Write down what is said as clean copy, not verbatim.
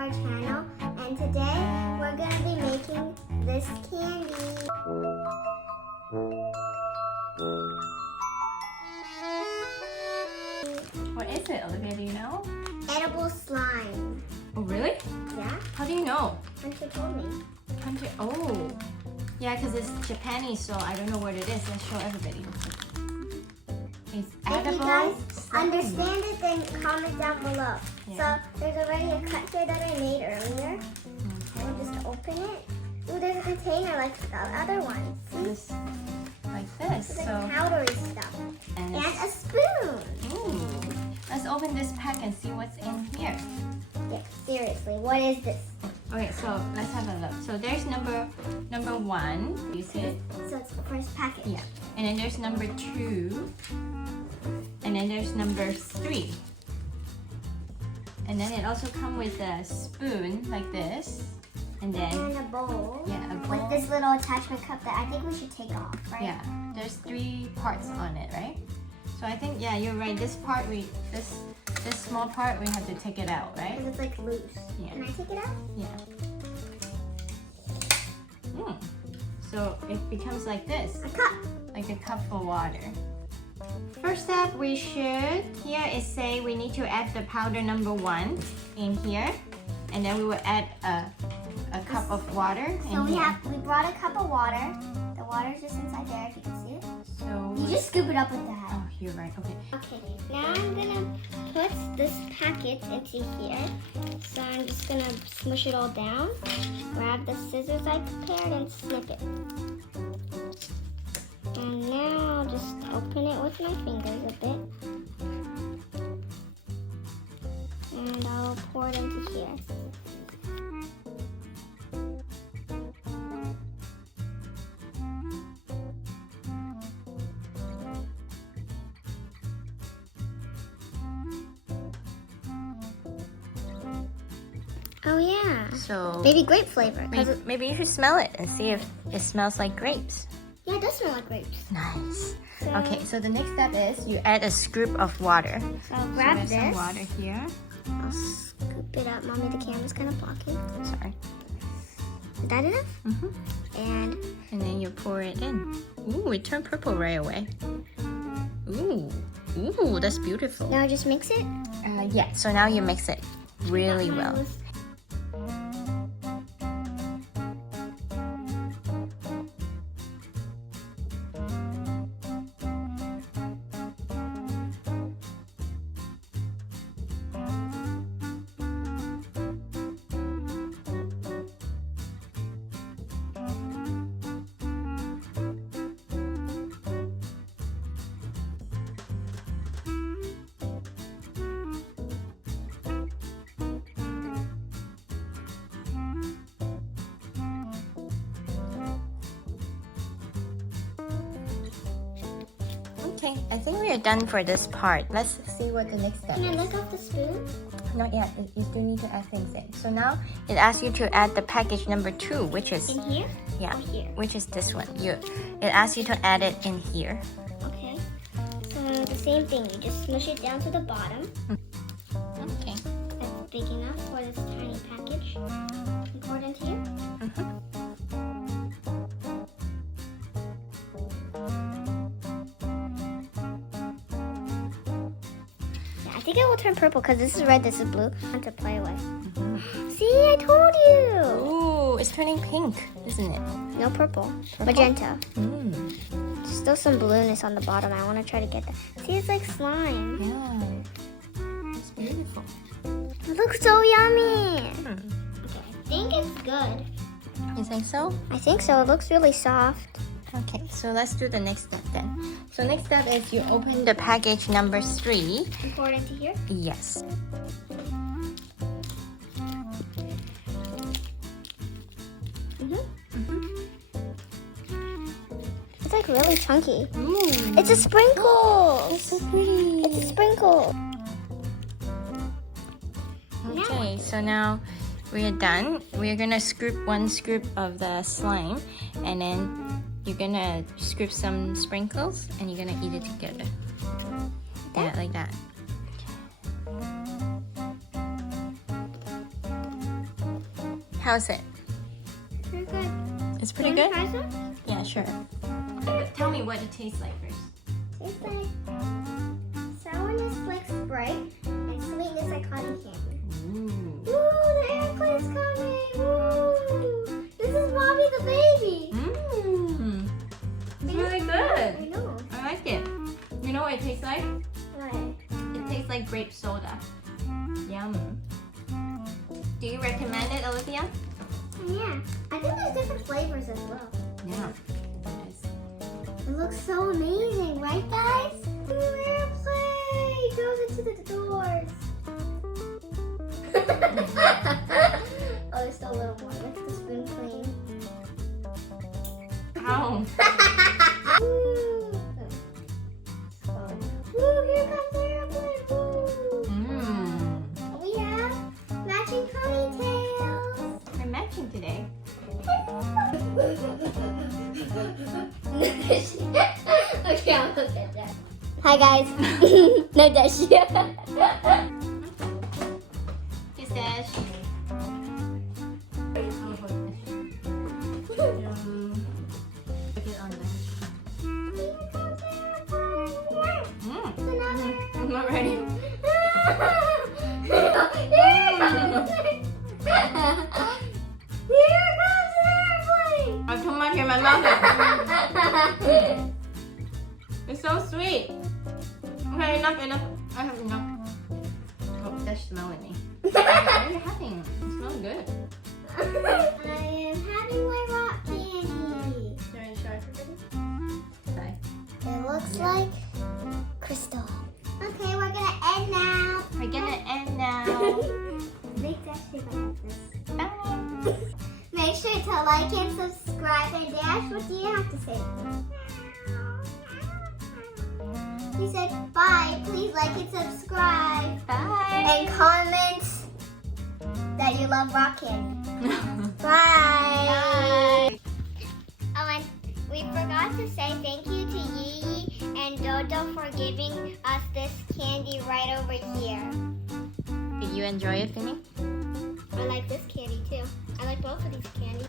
our channel, and today we're going to be making this candy. What is it, Olivia? Do you know? Edible slime. Oh, really? Yeah? How do you know? Hunter told me. Country. Oh, yeah, because it's Japanese, so I don't know what it is. Let's show everybody. It's If edible. you guys slime. understand it, then comment down below. Yeah. So there's already a cut here that I made earlier. We'll just open it. Ooh, there's a container like the other ones. See? This, like this. It's like So, powdery stuff. and And it's- a spoon. ooh, let's open this pack and see what's in here. Yeah, seriously, what is this? Okay, so let's have a look. So there's number one. You see it? So it's the first package. Yeah. And then there's number 2. And then there's number 3. And then it also comes with a spoon like this. And then, And a bowl. yeah, a bowl. With this little attachment cup that I think we should take off, right? Yeah, there's 3 parts on it, right? So I think, yeah, you're right. This part, this small part, we have to take it out, right? Because it's like loose. Yeah. Can I take it out? Yeah. So it becomes like this. A cup. Like a cup of water. First step, we should, here it say we need to add the powder number 1 in here. And then we will add a cup of water in So here. we brought a cup of water. The water's just inside there, if you can see it. So, You just scoop it up with that. oh, you're right, okay. Okay, now I'm gonna put this packet into here. So I'm just gonna smush it all down. Grab the scissors I prepared and snip it. And now just open it with my fingers a bit. And I'll pour it into here. Oh yeah. So Maybe grape flavor. 'Cause maybe you should smell it and see if it smells like grapes. yeah, it does smell like grapes. Nice. So, Okay, so the next step is you add a scoop of water. So I'll grab so there's this. some water here. I'll scoop it up. Mommy, the camera's kind of blocking. Sorry. Is that enough? And And then you pour it in. Ooh, it turned purple right away. Ooh, that's beautiful. now just mix it. Yeah, so now you mix it really well. Okay, I think we are done for this part. Let's see what the next step Can I is. lick off the spoon? Not yet, you still need to add things in. So now it asks you to add the package number 2, which is, In here? yeah, Or here? which is this one. It asks you to add it in here. Okay. So the same thing. You just smush it down to the bottom. Okay. That's big enough for this tiny package. And pour it into here. Yeah, I think it will turn purple because this is red, this is blue. I want to play with. See, I told you. Ooh, it's turning pink, isn't it? No purple. Magenta. Mm. Still some blueness on the bottom. I want to try to get that. See, it's like slime. Yeah. It's beautiful. It looks so yummy. Hmm. Okay, I think it's good. You think so? I think so. It looks really soft. Okay, so let's do the next step then. So next step is you open the package number 3. And pour it into here. Yes. It's like really chunky. Ooh. It's a sprinkle. It's so pretty. It's a sprinkle. Okay, so now we are done. We are gonna scoop 1 scoop of the slime, and then you're gonna scoop some sprinkles, and you're gonna eat it together. Yeah, like that. How's it? Pretty good. It's pretty Wanna good? try some? Yeah, sure. Tell me what it tastes like first. Tastes like sourness like Sprite and sweetness like cotton candy. Ooh. Ooh, the airplane's coming! Ooh, this is Mommy the baby. Mmm. It's really I good. know. I like it. You know what it tastes like? What? It tastes like grape soda. Yum. Do you recommend it, Olivia? Yeah, I think there's different flavors as well. Yeah. It looks so amazing, right, guys? The airplane goes into the doors. Oh, there's still a little more. Let's the spoon clean. Ow. Woo, here comes the airplane. Woo. Mmm. We have matching ponytails. We're matching today. Okay, I'll look at that. Hi guys. No dash. Kiss Dash. Put it on I'm not ready. Here comes the airplane. I'm too much in my mouth. It's so sweet. Okay, enough. I have enough. Oh, that's smelling me. What are you having? It smells good. I am having my rock candy. You want to show everybody? Bye. It looks like crystal. Okay, we're gonna end now. We're gonna end now. Make that shape like this. Bye. Make sure to like and subscribe. And Dash, what do you have to say? He said, bye. Please like and subscribe. Bye. And comment that you love rock candy. Bye. Oh, and we forgot to say thank you to Yee and Dodo for giving us this candy right over here. Did you enjoy it, Finny? I like this candy too. I like both of these candies.